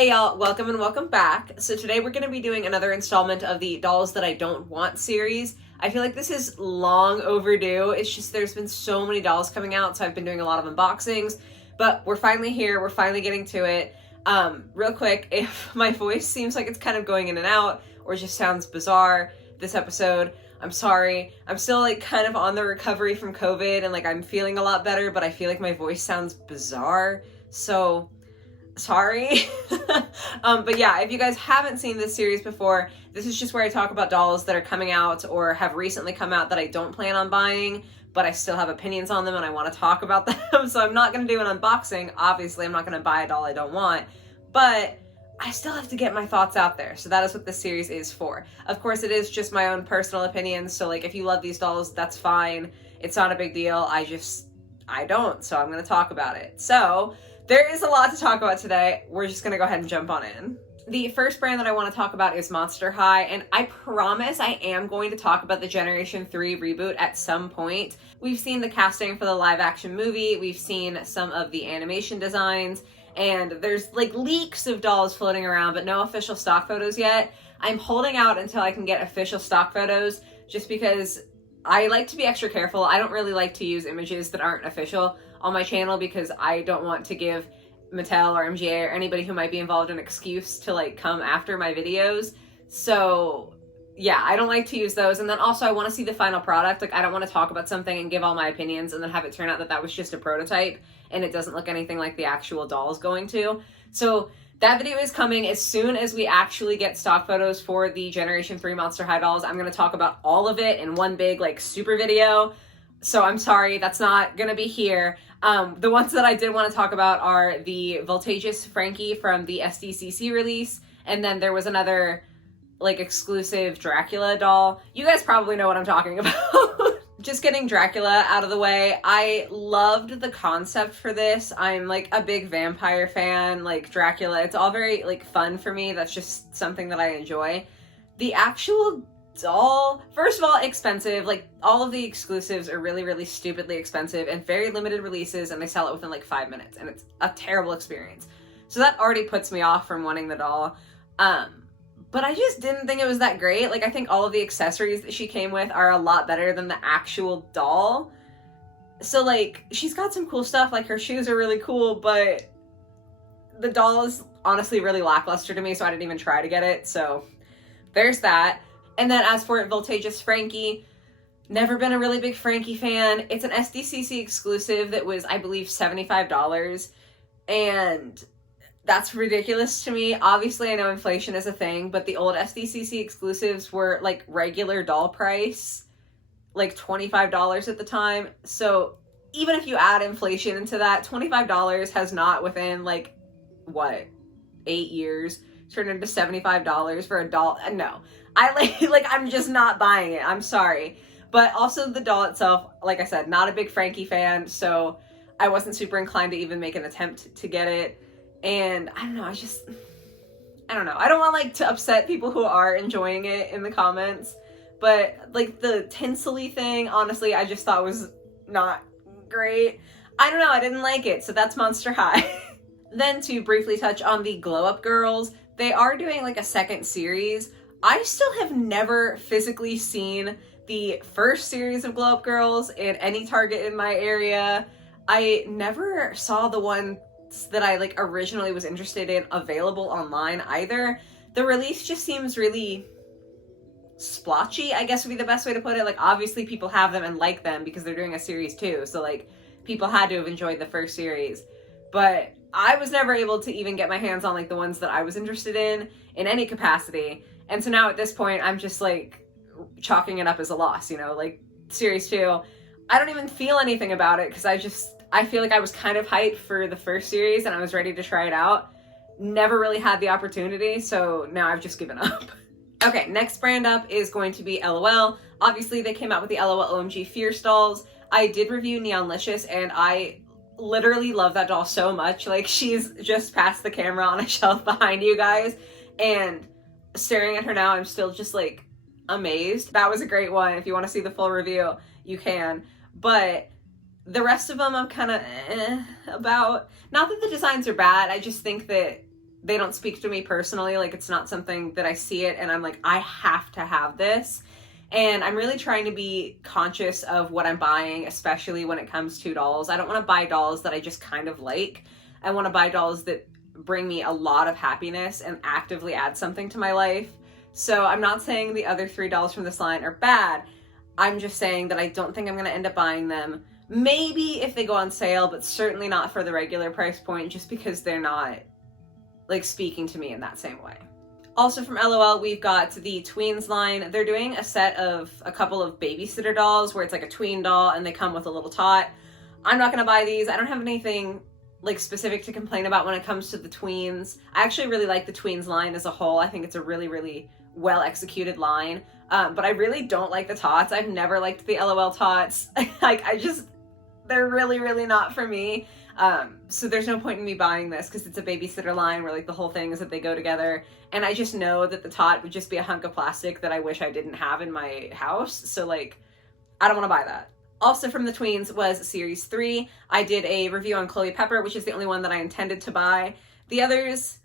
Hey y'all, welcome and welcome back. So today we're going to be doing another installment of the Dolls That I Don't Want series. I feel like this is long overdue. It's just there's been so many dolls coming out, so I've been doing a lot of unboxings. But we're finally here, we're finally getting to it. Real quick, if my voice seems like it's kind of going in and out or just sounds bizarre this episode, I'm sorry. I'm still like kind of on the recovery from COVID and like I'm feeling a lot better, but I feel like my voice sounds bizarre. So sorry. But yeah, if you guys haven't seen this series before, this is just where I talk about dolls that are coming out or have recently come out that I don't plan on buying, but I still have opinions on them and I want to talk about them. So I'm not going to do an unboxing. Obviously, I'm not going to buy a doll I don't want, but I still have to get my thoughts out there. So that is what this series is for. Of course, it is just my own personal opinions. So like if you love these dolls, that's fine. It's not a big deal. I don't. So I'm going to talk about it. So there is a lot to talk about today. We're just going to go ahead and jump on in. The first brand that I want to talk about is Monster High, and I promise I am going to talk about the Generation 3 reboot at some point. We've seen the casting for the live action movie, we've seen some of the animation designs, and there's like leaks of dolls floating around, but no official stock photos yet. I'm holding out until I can get official stock photos, just because I like to be extra careful. I don't really like to use images that aren't official on my channel because I don't want to give Mattel or MGA or anybody who might be involved an excuse to like come after my videos. So yeah, I don't like to use those. And then also I want to see the final product. Like I don't want to talk about something and give all my opinions and then have it turn out that that was just a prototype and it doesn't look anything like the actual doll is going to. So that video is coming as soon as we actually get stock photos for the Generation 3 Monster High dolls. I'm going to talk about all of it in one big like super video. So I'm sorry, that's not going to be here. The ones that I did want to talk about are the Voltageous Frankie from the SDCC release. And then there was another like exclusive Dracula doll. You guys probably know what I'm talking about. Just getting Dracula out of the way. I loved the concept for this. I'm like a big vampire fan, like Dracula. It's all very like fun for me. That's just something that I enjoy. The actual doll, first of all, expensive. Like all of the exclusives are really, really stupidly expensive and very limited releases, and they sell it within like 5 minutes, and it's a terrible experience. So that already puts me off from wanting the doll. But I just didn't think it was that great. Like I think all of the accessories that she came with are a lot better than the actual doll. So like she's got some cool stuff, like her shoes are really cool, but the doll is honestly really lackluster to me, so I didn't even try to get it. So there's that. And then as for Voltageous Frankie, never been a really big Frankie fan. It's an SDCC exclusive that was, I believe, $75. And that's ridiculous to me. Obviously, I know inflation is a thing, but the old SDCC exclusives were like regular doll price, like $25 at the time. So even if you add inflation into that, $25 has not within like, what, 8 years turned into $75 for a doll. No. I'm just not buying it. I'm sorry. But also the doll itself, like I said, not a big Frankie fan, so I wasn't super inclined to even make an attempt to get it. And I don't know, I don't know. I don't want like to upset people who are enjoying it in the comments, but like the tinsel-y thing, honestly, I just thought was not great. I don't know, I didn't like it, so that's Monster High. Then to briefly touch on the Glow Up Girls, they are doing like a second series. I still have never physically seen the first series of Glow Up Girls in any Target in my area. I never saw the ones that I like originally was interested in available online either. The release just seems really splotchy, I guess would be the best way to put it. Like obviously people have them and like them because they're doing a series too. So like people had to have enjoyed the first series. But I was never able to even get my hands on like the ones that I was interested in any capacity. And so now at this point, I'm just like chalking it up as a loss, you know, like series 2. I don't even feel anything about it because I feel like I was kind of hyped for the first series and I was ready to try it out. Never really had the opportunity, so now I've just given up. Okay, next brand up is going to be LOL. Obviously, they came out with the LOL OMG Fierce dolls. I did review Neonlicious and I literally love that doll so much. Like she's just past the camera on a shelf behind you guys, and staring at her now, I'm still just like amazed. That was a great one. If you want to see the full review, you can. But the rest of them I'm kind of about. Not that the designs are bad, I just think that they don't speak to me personally. Like, it's not something that I see it and I'm like, I have to have this. And I'm really trying to be conscious of what I'm buying, especially when it comes to dolls. I don't want to buy dolls that I just kind of like. I want to buy dolls that bring me a lot of happiness and actively add something to my life. So I'm not saying the other 3 dolls from this line are bad. I'm just saying that I don't think I'm going to end up buying them. Maybe if they go on sale, but certainly not for the regular price point, just because they're not like speaking to me in that same way. Also from LOL, we've got the Tweens line. They're doing a set of a couple of babysitter dolls where it's like a tween doll and they come with a little tot. I'm not gonna buy these. I don't have anything like specific to complain about when it comes to the tweens. I actually really like the tweens line as a whole. I think it's a really, really well executed line. But I really don't like the tots. I've never liked the LOL tots. Like, they're really, really not for me. So there's no point in me buying this because it's a babysitter line where like the whole thing is that they go together. And I just know that the tot would just be a hunk of plastic that I wish I didn't have in my house. So like, I don't want to buy that. Also from the tweens was series 3. I did a review on Chloe Pepper, which is the only one that I intended to buy. The others,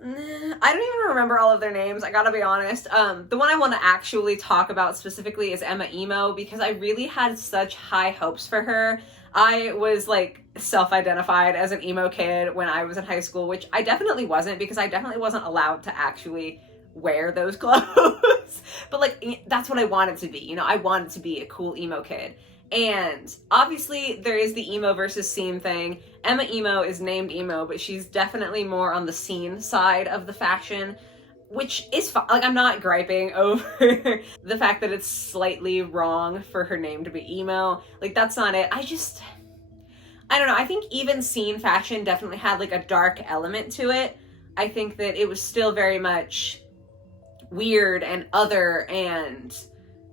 I don't even remember all of their names, I gotta be honest. The one I want to actually talk about specifically is Emma Emo, because I really had such high hopes for her. I was like self-identified as an emo kid when I was in high school, which I definitely wasn't, because I definitely wasn't allowed to actually wear those clothes. But like, that's what I wanted to be, you know, I wanted to be a cool emo kid. And obviously there is the emo versus scene thing. Emma Emo is named emo, but she's definitely more on the scene side of the fashion, which is fine. Like, I'm not griping over the fact that it's slightly wrong for her name to be emo. Like, that's not it. I don't know. I think even scene fashion definitely had like a dark element to it. I think that it was still very much weird and other and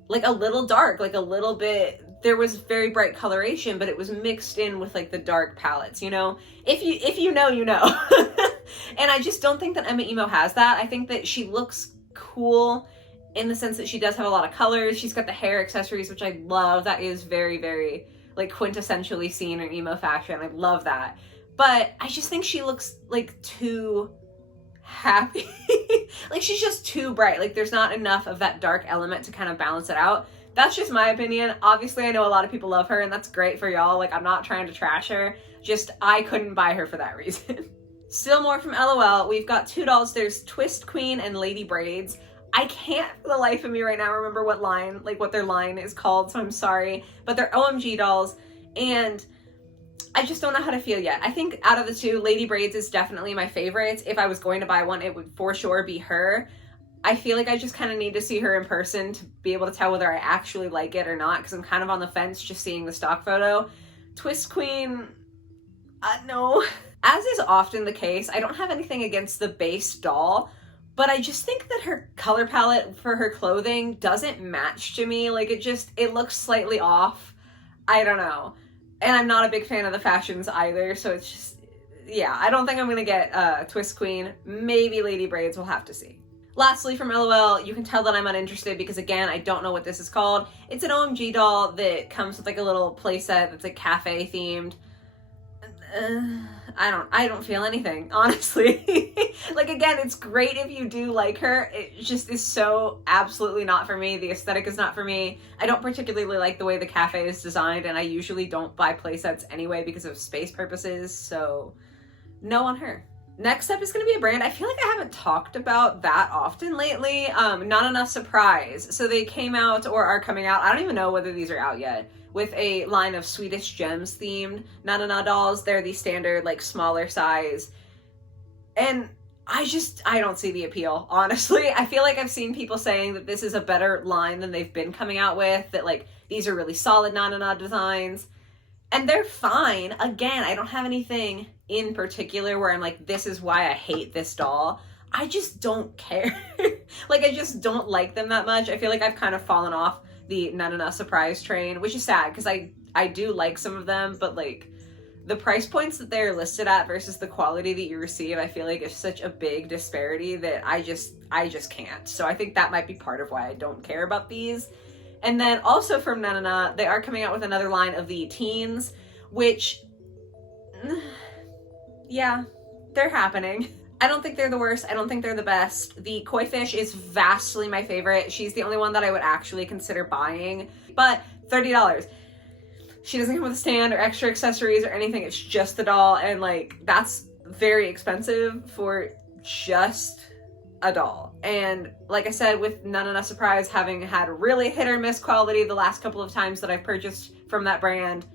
like a little dark, like a little bit. There was very bright coloration, but it was mixed in with like the dark palettes, you know? If you know, you know. And I just don't think that Emma Emo has that. I think that she looks cool in the sense that she does have a lot of colors. She's got the hair accessories, which I love. That is very, very like quintessentially scene or emo fashion. I love that. But I just think she looks like too happy. Like, she's just too bright. Like, there's not enough of that dark element to kind of balance it out. That's just my opinion. Obviously, I know a lot of people love her, and that's great for y'all. Like, I'm not trying to trash her. Just, I couldn't buy her for that reason. Still more from LOL. We've got 2 dolls. There's Twist Queen and Lady Braids. I can't for the life of me right now remember what line, like what their line is called, so I'm sorry. But they're OMG dolls, and I just don't know how to feel yet. I think out of the 2, Lady Braids is definitely my favorite. If I was going to buy one, it would for sure be her. I feel like I just kind of need to see her in person to be able to tell whether I actually like it or not, because I'm kind of on the fence just seeing the stock photo. Twist Queen, no. As is often the case, I don't have anything against the base doll, but I just think that her color palette for her clothing doesn't match to me. Like, it looks slightly off. I don't know. And I'm not a big fan of the fashions either, so it's just, yeah, I don't think I'm gonna get Twist Queen. Maybe Lady Braids, we'll have to see. Lastly, from LOL, you can tell that I'm uninterested because, again, I don't know what this is called. It's an OMG doll that comes with like a little playset that's like cafe themed. I don't feel anything, honestly. Like, again, it's great if you do like her. It just is so absolutely not for me. The aesthetic is not for me. I don't particularly like the way the cafe is designed, and I usually don't buy playsets anyway because of space purposes, so no on her. Next up is going to be a brand I feel like I haven't talked about that often lately. Not Enough Surprise. So they came out or are coming out, I don't even know whether these are out yet, with a line of Swedish Gems themed Na dolls. They're the standard, like, smaller size. And I don't see the appeal, honestly. I feel like I've seen people saying that this is a better line than they've been coming out with, that, like, these are really solid Na designs. And they're fine. Again, I don't have anything in particular where I'm like, this is why I hate this doll. I just don't care. Like, I just don't like them that much. I feel like I've kind of fallen off the Na Surprise train, which is sad because I do like some of them, but like the price points that they're listed at versus the quality that you receive, I feel like is such a big disparity that I just can't. So I think that might be part of why I don't care about these. And then also from Na, they are coming out with another line of the teens, which, yeah, they're happening. I don't think they're the worst. I don't think they're the best. The koi fish is vastly my favorite. She's the only one that I would actually consider buying, but $30. She doesn't come with a stand or extra accessories or anything. It's just the doll, and like that's very expensive for just a doll. And like I said, with None Enough Surprise having had really hit or miss quality the last couple of times that I've purchased from that brand,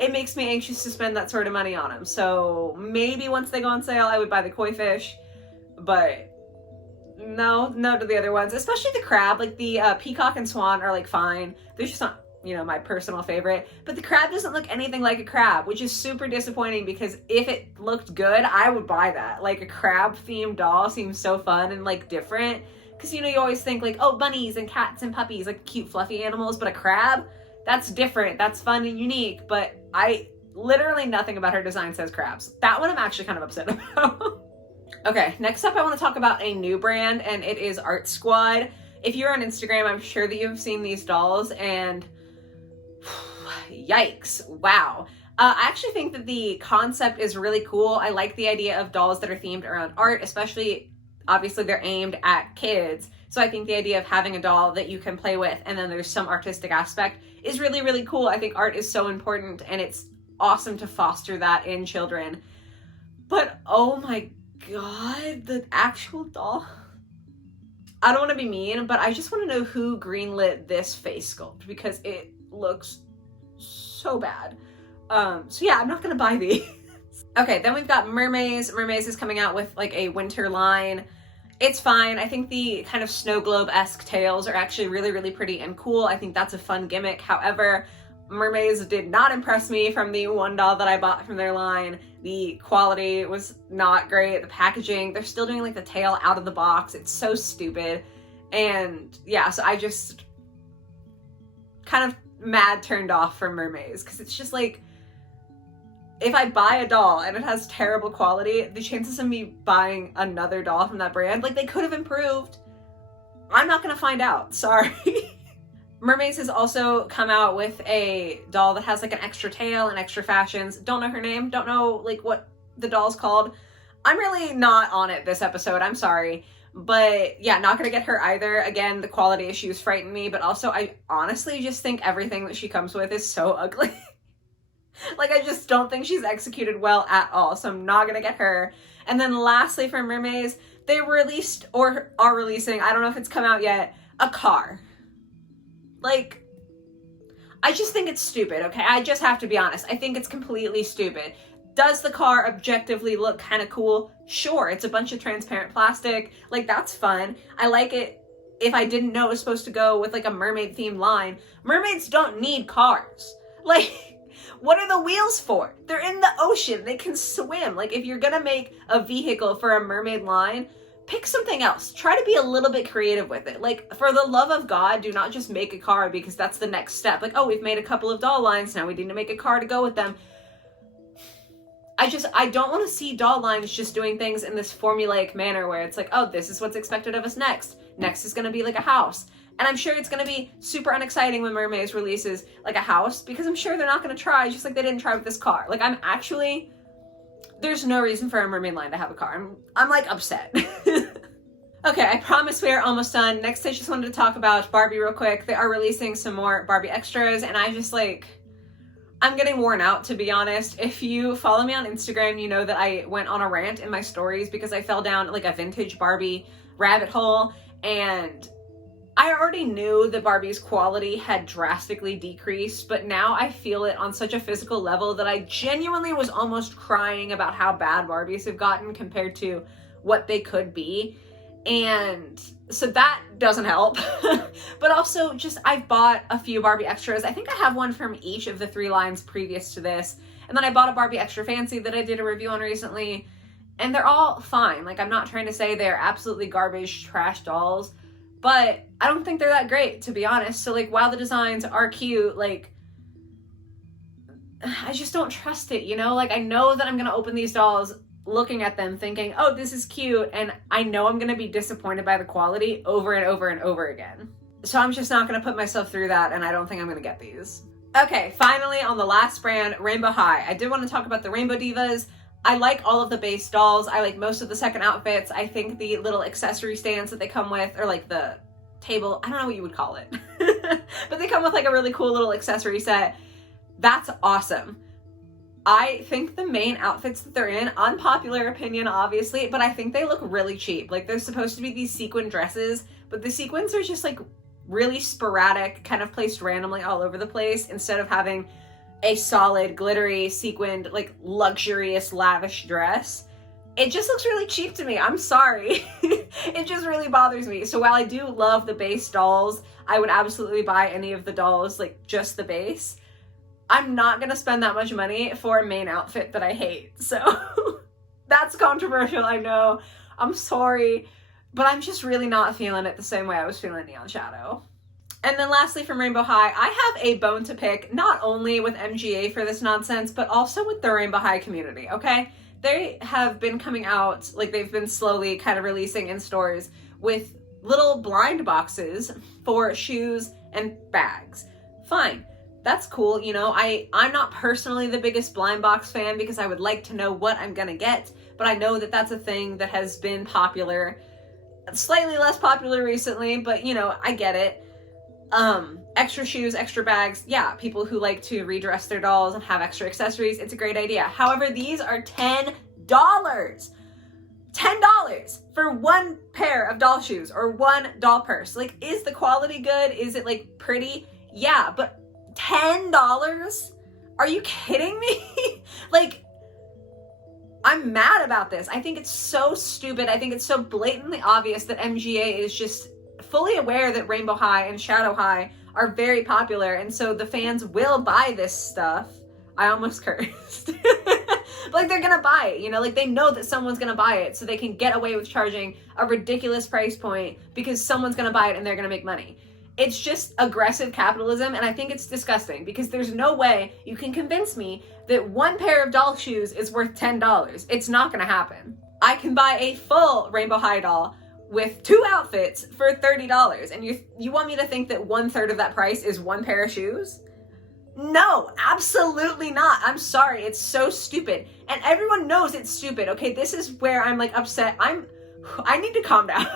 it makes me anxious to spend that sort of money on them. So maybe once they go on sale, I would buy the koi fish, but no to the other ones, especially the crab. Like the peacock and swan are like fine. They're just not, you know, my personal favorite, but the crab doesn't look anything like a crab, which is super disappointing because if it looked good, I would buy that. Like a crab themed doll seems so fun and like different, because you know, you always think like, oh, bunnies and cats and puppies, like cute fluffy animals, but a crab, that's different, that's fun and unique. But I literally nothing about her design says crabs. That one I'm actually kind of upset about. Okay, next up I want to talk about a new brand, and it is Art Squad. If you're on Instagram, I'm sure that you've seen these dolls, and yikes, wow. I actually think that the concept is really cool. I like the idea of dolls that are themed around art, especially, obviously they're aimed at kids. So I think the idea of having a doll that you can play with and then there's some artistic aspect is really, really cool. I think art is so important, and it's awesome to foster that in children. But oh my God, the actual doll. I don't want to be mean, but I just want to know who greenlit this face sculpt, because it looks so bad. So yeah, I'm not gonna buy these. Okay, then we've got Mermaids. Mermaids is coming out with like a winter line. It's fine. I think the kind of snow globe-esque tails are actually really, really pretty and cool. I think that's a fun gimmick. However, Mermaids did not impress me from the one doll that I bought from their line. The quality was not great. The packaging, they're still doing like the tail out of the box. It's so stupid. And yeah, so I just kind of mad turned off from Mermaids, because it's just like, if I buy a doll and it has terrible quality, the chances of me buying another doll from that brand, like they could have improved. I'm not gonna find out, sorry. Mermaids has also come out with a doll that has like an extra tail and extra fashions. Don't know her name, don't know like what the doll's called. I'm really not on it this episode, I'm sorry. But yeah, not gonna get her either. Again, the quality issues frighten me, but also I honestly just think everything that she comes with is so ugly. Like, I just don't think she's executed well at all, so I'm not gonna get her. And then lastly for Mermaids, they released, or are releasing, I don't know if it's come out yet, a car. Like, I just think it's stupid, okay? I just have to be honest. I think it's completely stupid. Does the car objectively look kind of cool? Sure, it's a bunch of transparent plastic. Like, that's fun. I like it if I didn't know it was supposed to go with like a mermaid themed line. Mermaids don't need cars. Like, what are the wheels for? They're in the ocean. They can swim. Like, if you're gonna make a vehicle for a mermaid line, pick something else. Try to be a little bit creative with it. Like, for the love of God, do not just make a car because that's the next step. Like, oh, we've made a couple of doll lines. Now we need to make a car to go with them. I don't want to see doll lines just doing things in this formulaic manner where it's like, oh, this is what's expected of us next. Next is going to be like a house. And I'm sure it's going to be super unexciting when Mermaids releases like a house, because I'm sure they're not going to try just like they didn't try with this car. Like, there's no reason for a mermaid line to have a car. I'm like upset. Okay, I promise we are almost done. Next, I just wanted to talk about Barbie real quick. They are releasing some more Barbie extras, and I'm getting worn out, to be honest. If you follow me on Instagram, you know that I went on a rant in my stories because I fell down like a vintage Barbie rabbit hole, and I already knew that Barbie's quality had drastically decreased, but now I feel it on such a physical level that I genuinely was almost crying about how bad Barbies have gotten compared to what they could be. And so that doesn't help. But also, just I've bought a few Barbie extras. I think I have one from each of the 3 lines previous to this. And then I bought a Barbie Extra Fancy that I did a review on recently. And they're all fine. Like, I'm not trying to say they're absolutely garbage, trash dolls, but I don't think they're that great, to be honest. So, like, while the designs are cute, like, I just don't trust it, you know? Like, I know that I'm gonna open these dolls looking at them thinking, oh, this is cute, and I know I'm gonna be disappointed by the quality over and over and over again. So I'm just not gonna put myself through that, and I don't think I'm gonna get these. Okay, finally, on the last brand, Rainbow High. I did want to talk about the Rainbow Divas. I like all of the base dolls. I like most of the second outfits. I think the little accessory stands that they come with, or like the table, I don't know what you would call it, but they come with like a really cool little accessory set. That's awesome. I think the main outfits that they're in, unpopular opinion obviously, but I think they look really cheap. Like they're supposed to be these sequin dresses, but the sequins are just like really sporadic, kind of placed randomly all over the place, instead of having a solid, glittery, sequined, like luxurious, lavish dress. It just looks really cheap to me. I'm sorry. It just really bothers me. So while I do love the base dolls, I would absolutely buy any of the dolls, like just the base. I'm not gonna spend that much money for a main outfit that I hate. So that's controversial, I know. I'm sorry, but I'm just really not feeling it the same way I was feeling Neon Shadow. And then lastly from Rainbow High, I have a bone to pick, not only with MGA for this nonsense, but also with the Rainbow High community, okay? They have been coming out, like they've been slowly kind of releasing in stores with little blind boxes for shoes and bags. Fine, that's cool, you know, I'm not personally the biggest blind box fan because I would like to know what I'm gonna get, but I know that that's a thing that has been popular, slightly less popular recently, but you know, I get it. Extra shoes, extra bags, yeah, people who like to redress their dolls and have extra accessories, it's a great idea. However, these are $10. $10 for one pair of doll shoes or one doll purse. Like, is the quality good? Is it like pretty? Yeah, but $10? Are you kidding me? Like, I'm mad about this. I think it's so stupid. I think it's so blatantly obvious that MGA is just fully aware that Rainbow High and Shadow High are very popular, and so the fans will buy this stuff. I almost cursed. Like, they're gonna buy it, you know? Like, they know that someone's gonna buy it, so they can get away with charging a ridiculous price point because someone's gonna buy it and they're gonna make money. It's just aggressive capitalism, and I think it's disgusting because there's no way you can convince me that one pair of doll shoes is worth $10. It's not gonna happen. I can buy a full Rainbow High doll with 2 outfits for $30, and you want me to think that 1/3 of that price is one pair of shoes? No, absolutely not. I'm sorry, it's so stupid. And everyone knows it's stupid, okay? This is where I'm like upset. I need to calm down.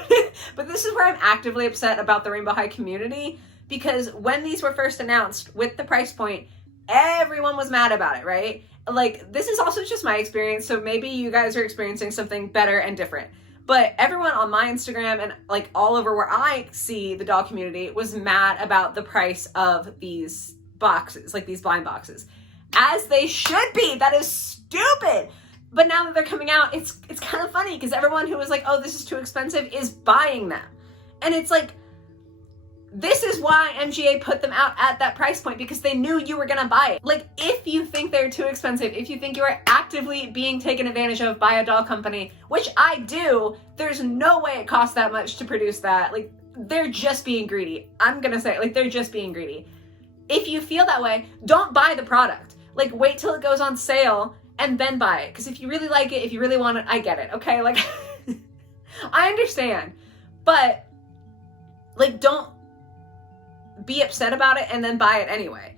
But this is where I'm actively upset about the Rainbow High community, because when these were first announced with the price point, everyone was mad about it, right? Like, this is also just my experience, so maybe you guys are experiencing something better and different. But everyone on my Instagram and like all over where I see the doll community was mad about the price of these boxes, like these blind boxes. As they should be. That is stupid. But now that they're coming out, it's kind of funny because everyone who was like, oh, this is too expensive is buying them. And it's like, this is why MGA put them out at that price point, because they knew you were gonna buy it. Like, if you think they're too expensive, if you think you are actively being taken advantage of by a doll company, which I do, there's no way it costs that much to produce that. Like, they're just being greedy. I'm gonna say, like, they're just being greedy. If you feel that way, don't buy the product. Like, wait till it goes on sale and then buy it. Because if you really like it, if you really want it, I get it, okay? Like, I understand. But, like, don't be upset about it and then buy it anyway.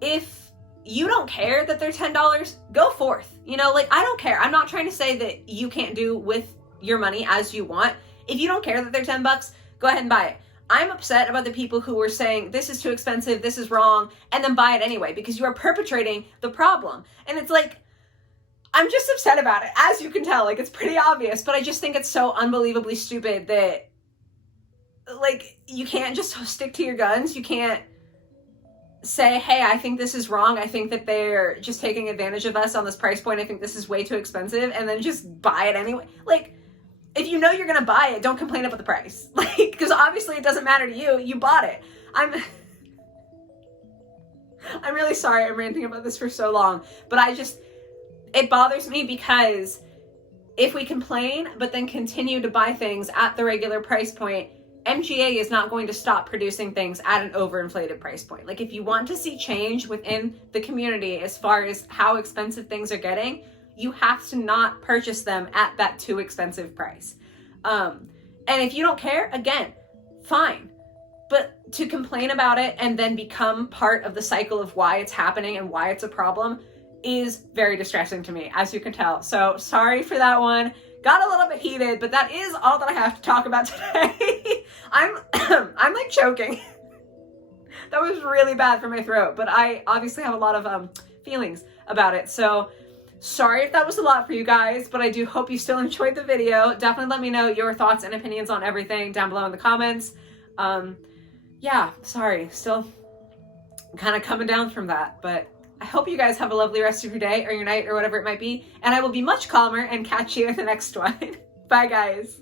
If you don't care that they're $10, go forth. You know, like, I don't care. I'm not trying to say that you can't do with your money as you want. If you don't care that they're $10, go ahead and buy it. I'm upset about the people who were saying, this is too expensive, this is wrong, and then buy it anyway, because you are perpetrating the problem. And it's like, I'm just upset about it, as you can tell. Like, it's pretty obvious, but I just think it's so unbelievably stupid that, like, you can't just stick to your guns. You can't say, hey, I think this is wrong. I think that they're just taking advantage of us on this price point. I think this is way too expensive, and then just buy it anyway. Like, if you know you're gonna buy it, don't complain about the price. Like, because obviously it doesn't matter to you. You bought it. I'm really sorry I'm ranting about this for so long, but it bothers me because if we complain but then continue to buy things at the regular price point, MGA is not going to stop producing things at an overinflated price point. Like, if you want to see change within the community as far as how expensive things are getting, you have to not purchase them at that too expensive price. And if you don't care, again, fine. But to complain about it and then become part of the cycle of why it's happening and why it's a problem is very distressing to me, as you can tell. So sorry for that one. Got a little bit heated, but that is all that I have to talk about today. I'm like choking. That was really bad for my throat, but I obviously have a lot of feelings about it. So sorry if that was a lot for you guys, but I do hope you still enjoyed the video. Definitely let me know your thoughts and opinions on everything down below in the comments. Yeah, sorry, still kind of coming down from that, but I hope you guys have a lovely rest of your day or your night or whatever it might be, and I will be much calmer and catch you in the next one. Bye, guys.